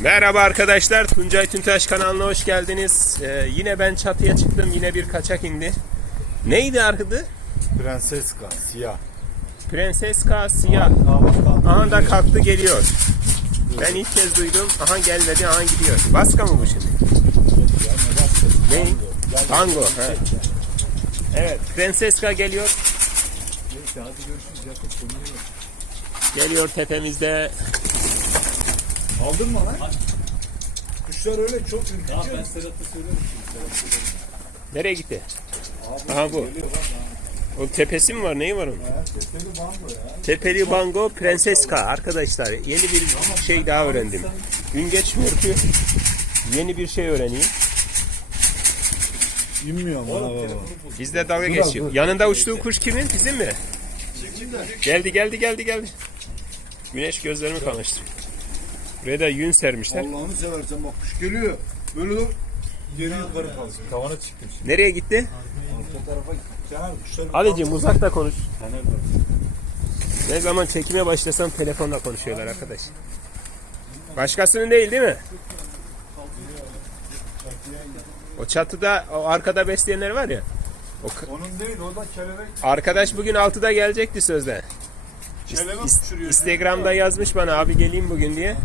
Merhaba arkadaşlar, Tuncay Tüntaş kanalına hoş geldiniz. Ee, yine ben çatıya çıktım, yine bir kaçak indi. Neydi adı? Prenseska siyah. Prenseska Siyah. Aha da kalktı geliyor. Ben ilk kez duydum. Aha gelmedi, aha gidiyor. Baska mı bu şimdi? Ne? Tango. he. Evet, Prenseska geliyor. Neyse hadi görüşürüz konuyu. Geliyor tepemizde. Aldın mı lan? Kuşlar öyle çok ürkütüyor. Tamam ben Serhat'a söylerim şimdi. Nereye gitti? Abi, Aha bu. O tepesi mi var? Neyi var onun? Sesleri bango ya. Tepeli Bango Prenseska arkadaşlar. Yeni bir şey daha öğrendim. Gün geçmiyor ki. Yeni bir şey öğreneyim. İnmiyor mu? Bana baba. Bizde dalga geçiyor. Yanında uçtuğu kuş kimin? Bizim mi? Geldi geldi geldi geldi. Güneş gözlerimi kamaştırıyor. Buraya da yün sermişler. Allah'ını seversen bak kuş geliyor. Böyle dur. Geri yukarı kalsın. Tavana çıktım şimdi. Nereye gitti? Arka tarafa kenar kuşlar. Ali'cim uzakta konuş. Ne zaman çekime başlasam telefonla konuşuyorlar arkadaş. Başkasının değil değil mi? O çatıda, o arkada besleyenler var ya. O k- Onun değil o da kelebek. arkadaş bugün 6'da gelecekti sözde. İst-. Instagram'da yazmış bana abi geleyim bugün diye.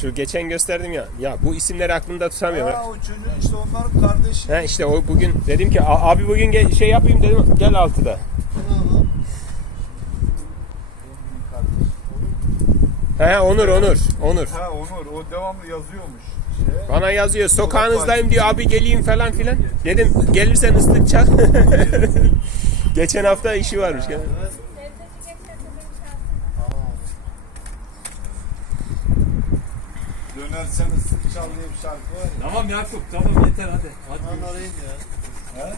Şu geçen gösterdim ya. Ya bu isimleri aklımda tutamıyorum. Aa o çocuğun işte onların kardeşi. He işte o bugün dedim ki "A- abi bugün gel- şey yapayım dedim gel 6'da. He Onur Onur Onur. Ha Onur o devamlı yazıyormuş. Şeye. Bana yazıyor sokağınızdayım diyor abi geleyim falan filan. Dedim gelirsen ıslık çal. Geçen hafta işi varmış. gene. Islık çal diye bir şarkı var ya. Tamam Yakup tamam yeter hadi. Hadi. He?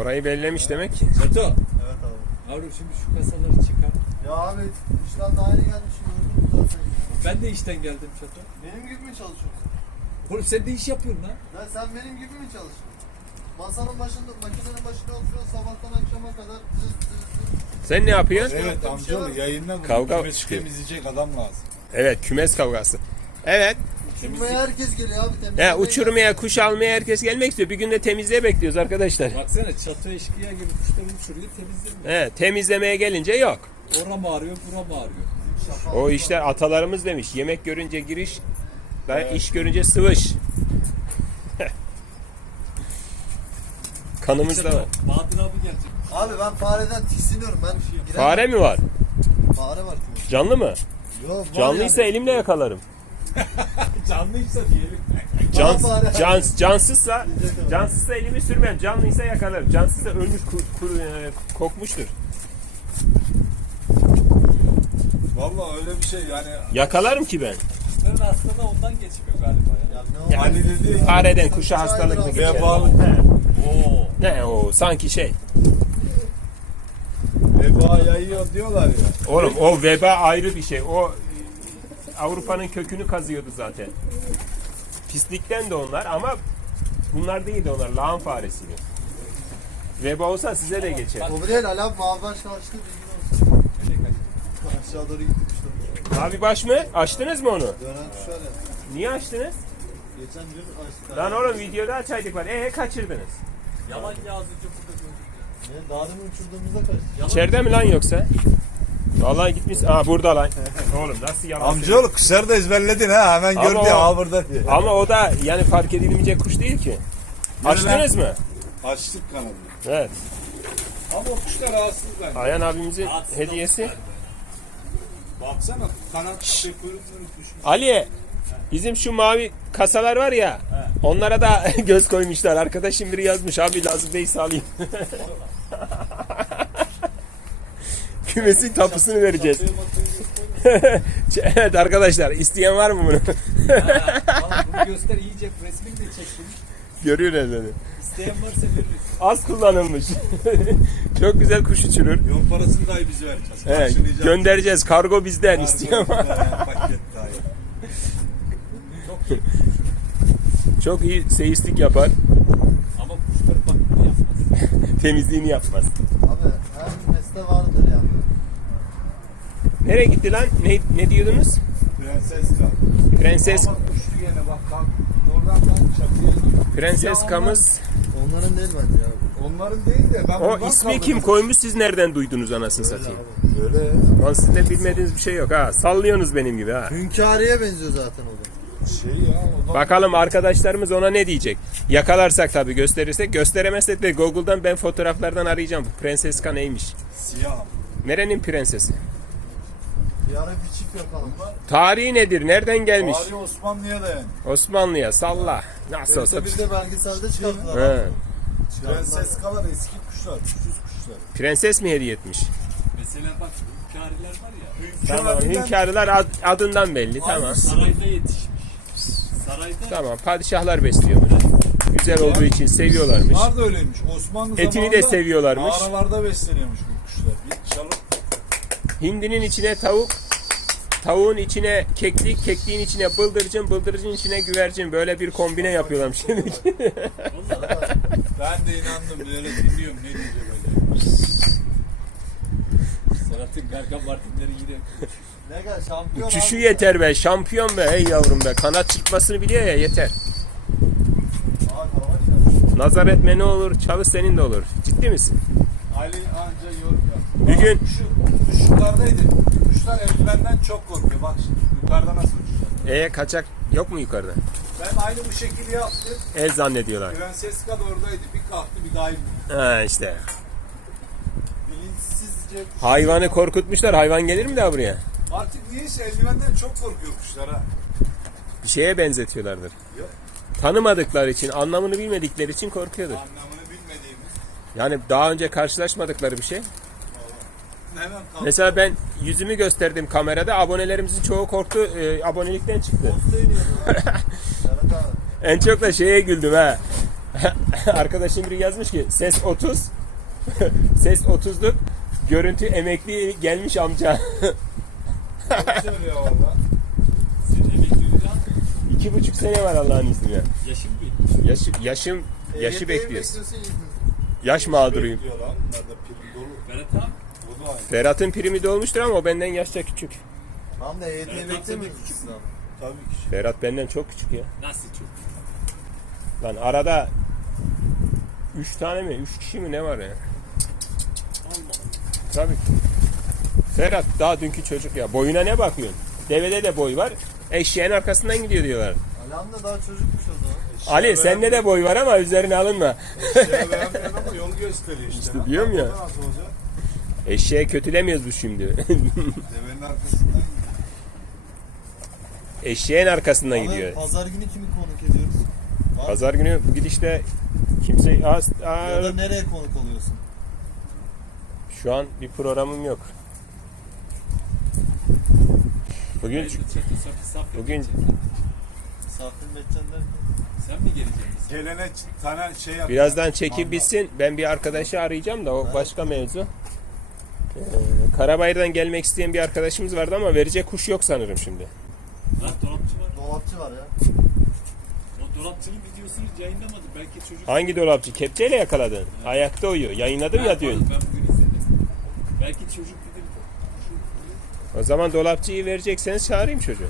Orayı bellemiş demek. Çato. Evet abi. Yavrum şimdi şu kasaları çıkar. Ya abi işten daha yeni gelmişim gördün mü zaten ya. Ben de işten geldim Çato. Benim gibi mi çalışıyorsun? Oğlum sen de iş yapıyorsun lan. Ya sen benim gibi mi çalışıyorsun? Masanın başında, makinenin başında oturuyorsun sabahtan akşama kadar zıt zıt zıt. Sen ne yapıyorsun? Evet amcaoğlu yayında bu. Kavga çıkıyor. temizleyecek adam lazım. Evet kümes kavgası. Evet. Uçurmaya herkes geliyor abi temizlemeye. He, uçurmaya, kuş almaya herkes gelmek istiyor. Bir gün de temizliğe bekliyoruz arkadaşlar. Baksana çatı eşkıya gibi kuşları uçuruyor temizlemiyor. He, temizlemeye gelince yok. Ora mı ağrıyor bura mı ağrıyor? O işler atalarımız demiş. Yemek görünce giriş, da iş görünce sıvış. Kanımızda var. Bahadır abi gelecek. Abi ben fareden tiksiniyorum ben. giremem. Fare mi var? Fare var ki. Canlı mı? Yok var Canlıysa yani. elimle yakalarım. Canlıysa diyelim. Can, can, cansızsa, cansızsa elimi sürmem. Canlıysa yakalarım. Cansızsa ölmüş, ku- kuru, e, kokmuştur. Vallahi öyle bir şey yani. Yakalarım ki ben. Kuşların hastalığı ondan geçmiyor galiba ya. Ya ne o? Ali dedi. Fareden kuşa hastalık mı geçer? Vebalı. He. Oo. Ne o sanki şey. Veba yayıyor diyorlar ya. Oğlum o veba ayrı bir şey. O Avrupa'nın kökünü kazıyordu zaten. Pislikten de onlar ama bunlar değildi onlar. Lağım faresiydi. Veba olsa size de geçer. O değil Ali abi mavi baş açtı bilgin olsun. Aşağı doğru gittik işte. Abi baş mı? Açtınız mı onu? Dönen kuş öyle. Niye açtınız? Geçen gün açtık. Lan oğlum videoda açaydık var. Ee kaçırdınız. Yalan ya az önce burada daha demin uçurduğumuzda kaçtı. İçeride mi lan yoksa? Vallahi gitmiş. Aa burada lan. Oğlum nasıl yalan? Amcaoğlu kuşları da ezberledin ha hemen Ama gördü o- ya ha burada diye. Ama o da yani fark edilmeyecek kuş değil ki. Açtınız mı? Açtık kanalı. Evet. Ama o kuşlar rahatsız bence. Ayhan abimizin hediyesi. Baksana kanat şey kuyruk kuyruk düşmüş. Ali bizim şu mavi kasalar var ya onlara da göz koymuşlar. Arkadaşım biri yazmış abi lazım değilse alayım. Kümesin tapusunu vereceğiz. evet arkadaşlar isteyen var mı bunu? Valla bunu göster iyice resmini de çektim. Görüyoruz beni. İsteyen varsa veririz. Az kullanılmış. Çok güzel kuş uçurur. Yol parasını dahi biz vereceğiz. Evet, Karşılayacağız. göndereceğiz. Kargo bizden isteyen var. Paket dahi. Çok iyi. Çok iyi seyislik yapar. Ama kuşları bakımını yapmaz. Temizliğini yapmaz. Abi her kümeste vardır yani. Nereye gitti lan? Ne, ne diyordunuz? Prenses kal. Prenses Ama uçtu gene bak kalk. Oradan kalk çatıya gidiyor. Prenses Ya Kamız. Onların değil bence ya. Onların değil de ben O buradan ismi kaldırdım. kim koymuş siz nereden duydunuz anasını satayım? Öyle. Lan sizde bilmediğiniz bir şey yok ha. Sallıyorsunuz benim gibi ha. Hünkâriye benziyor zaten o da. Şey ya. O da Bakalım arkadaşlarımız ona ne diyecek? Yakalarsak tabii gösterirsek. Gösteremezsek de Google'dan ben fotoğraflardan arayacağım. Bu Prenseska neymiş? siyah. Nerenin prensesi? Ara bir çift yakalım. Tarihi nedir? Nereden gelmiş? Bari Osmanlı'ya dayan. Osmanlı'ya salla. Nasıl olsa. bir de belgeselde çıkarttılar. He. Prenses kalar eski kuşlar. Ucuz kuşlar. Prenses mi hediye etmiş? Mesela bak hünkâriler var ya. Tamam. Hünkârlar ad- adından belli. Tamam. Sarayda yetişmiş. Sarayda Tamam. Padişahlar besliyormuş. Güzel olduğu için seviyorlarmış. Bunlar da öyleymiş. Osmanlı Etini de zamanında seviyorlarmış. Mağaralarda besleniyormuş bu kuşlar. Bir çalıp Hindinin içine tavuk, tavuğun içine keklik, kekliğin içine bıldırcın, bıldırcın içine güvercin. Böyle bir kombine yapıyorlar şimdi. ben de inandım. Böyle dinliyorum ne diyecek öyle. Serhat'ın Gargan Martinleri yine. Ne kadar şampiyon Uçuşu abi. yeter be, şampiyon be hey yavrum be. Kanat çırpmasını biliyor ya yeter. Nazar etme ne olur, çalış senin de olur. Ciddi misin? Ali anca yorum yap. Bir gün- Yukarıdaydı. Kuşlar eldivenden çok korkuyor. Bak şimdi yukarıda nasıl uçuşlar. E kaçak yok mu yukarıda? Ben aynı bu şekilde yaptım. El zannediyorlar. Prenses Kad oradaydı. Bir kalktı bir daha indi. Ha işte. Bilinçsizce Hayvanı korkutmuşlar. Hayvan gelir mi daha buraya? Artık niyeyse eldivenden çok korkuyor kuşlar ha. Bir şeye benzetiyorlardır. Yok. Tanımadıkları için, anlamını bilmedikleri için korkuyordur. Anlamını bilmediğimiz. Yani daha önce karşılaşmadıkları bir şey. Mesela ben yüzümü gösterdim kamerada. Abonelerimizin çoğu korktu. e, abonelikten çıktı. En çok da şeye güldüm ha. Arkadaşım biri yazmış ki ses 30. ses 30'luk. Görüntü emekli gelmiş amca. İki buçuk sene var Allah'ın izniyle. Yaşım bir. Yaşı, yaşım, yaşı bekliyorsun. Yaş mağduruyum. Ferhat abi. Ferhat'ın primi de olmuştur ama o benden yaşça küçük. Tam da EYT'yi Serhat beklemiyor abi. küçük lan. Tabii ki. Ferhat benden çok küçük ya. Nasıl çok? Lan arada 3 tane mi? 3 kişi mi ne var ya? Allah. Tabii. Ferhat daha dünkü çocuk ya. Boyuna ne bakıyorsun? Devede de boy var. Eşeğin arkasından gidiyor diyorlar. Alan da daha çocukmuş o zaman. Ali sende de boy var ama üzerine alınma. Şey beğenmiyorum ama yol gösteriyor işte. İşte diyorum ya. Nasıl olacak? Eşeğe kötülemiyoruz bu şimdi. Devenin arkasından Eşeğin arkasından Abi, gidiyor. Pazar günü kimi konuk ediyoruz? Var mı? Pazar günü bu gidişte kimse az, Ya da aa, nereye konuk oluyorsun? şu an bir programım yok. Bugün. Bugün- edeceksin derken? Sen mi geleceksin? gelene ç- tane şey yap. birazdan çekip bitsin. Ben bir arkadaşı arayacağım da o başka mevzu. Ee, Karabayır'dan gelmek isteyen bir arkadaşımız vardı ama verecek kuş yok sanırım şimdi. Lan dolapçı var. Dolapçı var ya. O dolapçının videosunu yayınlamadı. Belki çocuk... Hangi dolapçı? Kepçeyle yakaladın. Ayakta uyuyor. Yayınladım ya diyorsun. Ben bugün izledim. Belki çocuk dedim. O zaman dolapçıyı verecekseniz çağırayım çocuğu.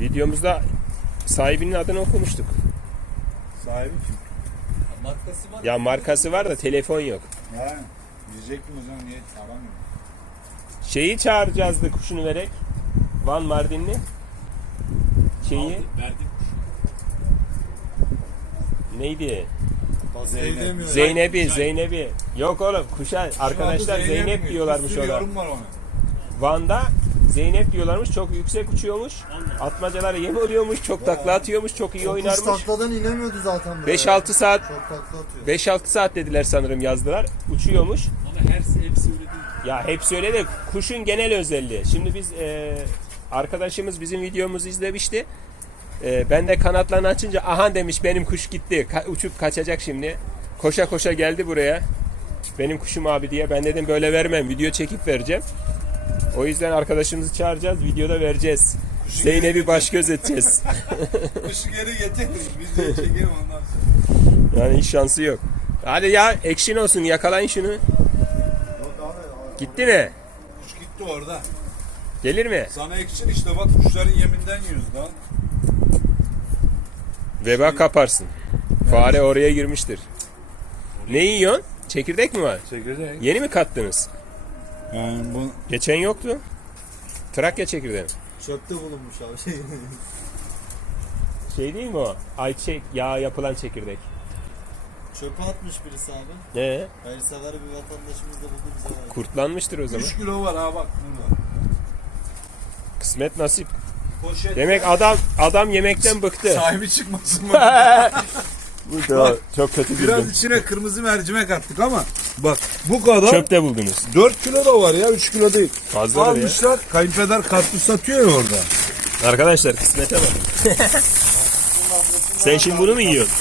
Videomuzda sahibinin adını okumuştuk. Sahibi kim? markası var. Ya markası var da telefon yok. Ha. Diyecektim o zaman niye aramıyorum. Şeyi çağıracağızdı kuşunu vererek. Van Mardinli. Şeyi Aldı, verdim. neydi? Zeynep. demiyor. Zeynep'i, Zeynep'i. Yok oğlum kuşa arkadaşlar Zeynep, mi? diyorlarmış ona. yorum var ona. Van'da Zeynep diyorlarmış. Çok yüksek uçuyormuş. Atmacalara yem oluyormuş. Çok takla atıyormuş. Çok iyi oynarmış. takladan inemiyordu zaten buraya. 5-6 saat Çok takla atıyor. 5-6 saat dediler sanırım yazdılar. Uçuyormuş. Ama her hepsi öyle değil. Ya hepsi öyle de kuşun genel özelliği. Şimdi biz e, arkadaşımız bizim videomuzu izlemişti. E, ben de kanatlarını açınca aha demiş benim kuş gitti. Ka- uçup kaçacak şimdi. Koşa koşa geldi buraya. Benim kuşum abi diye. Ben dedim böyle vermem. Video çekip vereceğim. O yüzden arkadaşımızı çağıracağız. Videoda vereceğiz. Zeynep'i baş göz edeceğiz. Kuşu geri getiririz. Biz de çekelim ondan sonra. Yani hiç şansı yok. Hadi ya action olsun yakalayın şunu. Yok abi. Gitti mi? çıktı orada. Gelir mi? Sana ekşin işte bak kuşların yeminden yiyoruz da. Veba kaparsın. Fare oraya girmiştir. Ne yiyorsun? Çekirdek mi var? Çekirdek. Yeni mi kattınız? Yani bu Geçen yoktu. Trakya çekirdeği. Çöpte bulunmuş abi. Şey. Şey değil mi o? Ayçiçek yağı yapılan çekirdek. Çöpe atmış birisi abi. Ne? Hayırsever bir vatandaşımız da buldu bize. verdi. Kurtlanmıştır o zaman. 3 kilo var ha bak burada. Kısmet nasip. Poşet. Demek adam adam yemekten bıktı. sahibi çıkmasın mı? Bu da çok kötü Biraz bildim. içine kırmızı mercimek attık ama bak bu kadar Çöpte buldunuz. 4 kilo da var ya 3 kilo değil. Fazladır ya. Almışlar kayınpeder karpuz satıyor ya orada. Arkadaşlar kısmete bak. Sen şimdi bunu mu yiyorsun?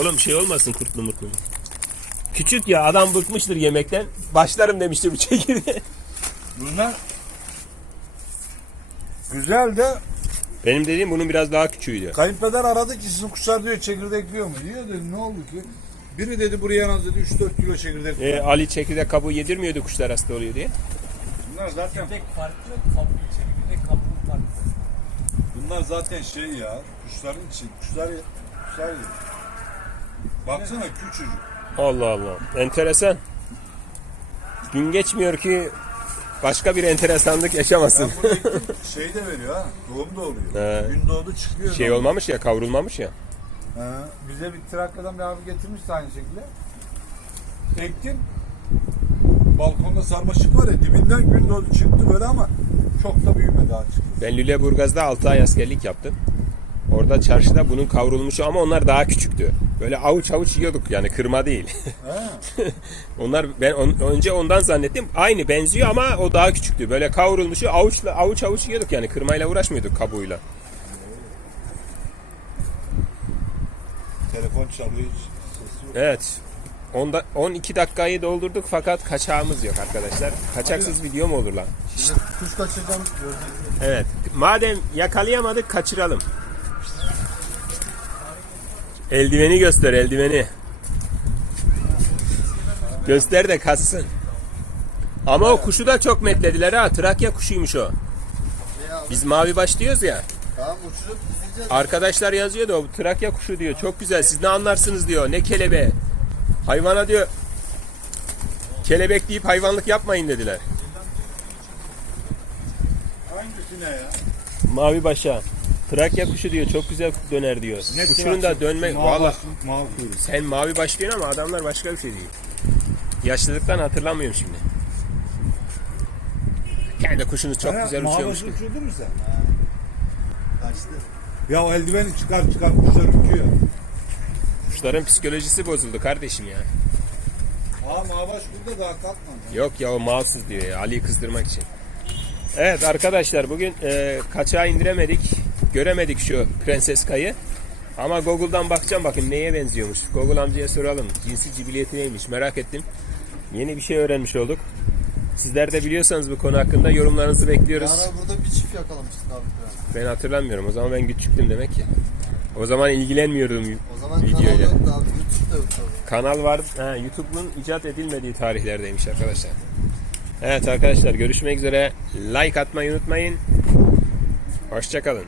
Oğlum şey olmasın kurtlu mutlu. Küçük ya adam bıkmıştır yemekten. Başlarım demişti bu çekirdeğe. Bunlar güzel de Benim dediğim bunun biraz daha küçüğüydü. kayınpeder aradı ki sizin kuşlar diyor çekirdek yiyor mu? Diyor dedim ne oldu ki? Biri dedi buraya en az dedi 3-4 kilo çekirdek. Ee, var. Ali çekirdek kabuğu yedirmiyordu kuşlar hasta oluyor diye. Bunlar zaten Çekirdek farklı, kabuğu çekirdek kabuğu farklı. bunlar zaten şey ya kuşların için kuşlar kuşlar yiyor. Baksana küçücük. Allah Allah. Enteresan. Gün geçmiyor ki başka bir enteresanlık yaşamasın. Şey de veriyor ha. Doğum da oluyor. He. Gün doğdu çıkıyor. şey olmamış ya kavrulmamış ya. He. Bize bir Trakya'dan bir abi getirmişti aynı şekilde. Ektim. Balkonda sarmaşık var ya dibinden gün doğdu çıktı böyle ama çok da büyümedi açıkçası. Ben Lüleburgaz'da 6 ay askerlik yaptım. Orada çarşıda bunun kavrulmuşu ama onlar daha küçüktü. Böyle avuç avuç yiyorduk yani kırma değil. Onlar ben on- önce ondan zannettim. Aynı benziyor ama o daha küçüktü. Böyle kavrulmuşu avuçla avuç avuç yiyorduk yani kırmayla uğraşmıyorduk kabuğuyla. Telefon çalıyor. Evet. Onda 12 dakikayı doldurduk fakat kaçağımız yok arkadaşlar. Kaçaksız video mu olur lan? Şimdi kuş gibi. Evet. Madem yakalayamadık kaçıralım. Eldiveni göster eldiveni. Göster de kaçsın. Ama o kuşu da çok metlediler ha. Trakya kuşuymuş o. Biz mavi baş diyoruz ya. tamam uçurup izleyeceğiz. Arkadaşlar yazıyor da o Trakya kuşu diyor. Çok güzel. Siz ne anlarsınız diyor. Ne kelebeği. Hayvana diyor. Kelebek deyip hayvanlık yapmayın dediler. Hangisine ya? Mavi başa. Trakya kuşu diyor. Çok güzel döner diyor. Kuşunun da dönme. Mavi Valla mavi kuyruk. sen mavi baş diyorsun ama adamlar başka bir şey diyor. Yaşlılıktan hatırlamıyorum şimdi. Kendi kuşunuz çok Ha, güzel mavi uçuyormuş. başlık uçurdun mu sen? Kaçtı. Ya o eldiveni çıkar çıkar kuşlar ürküyor. Kuşların psikolojisi bozuldu kardeşim ya. Aa Mavaş burada daha kalkmadı. Yok ya o mağsız diyor ya Ali'yi kızdırmak için. Evet arkadaşlar bugün e, kaçağı indiremedik. Göremedik şu prenses kayı. Ama Google'dan bakacağım bakayım neye benziyormuş. Google amcaya soralım. Cinsi cibiliyeti neymiş merak ettim. Yeni bir şey öğrenmiş olduk. Sizler de biliyorsanız bu konu hakkında yorumlarınızı bekliyoruz. Ara burada bir çift yakalamıştık abi. Ben hatırlamıyorum. O zaman ben küçüktüm demek ki. O zaman ilgilenmiyordum O zaman videoyla. kanal yoktu abi. YouTube da yoktu. Kanal var. Ha, YouTube'un icat edilmediği tarihlerdeymiş arkadaşlar. Evet arkadaşlar görüşmek üzere. Like atmayı unutmayın. Hoşçakalın.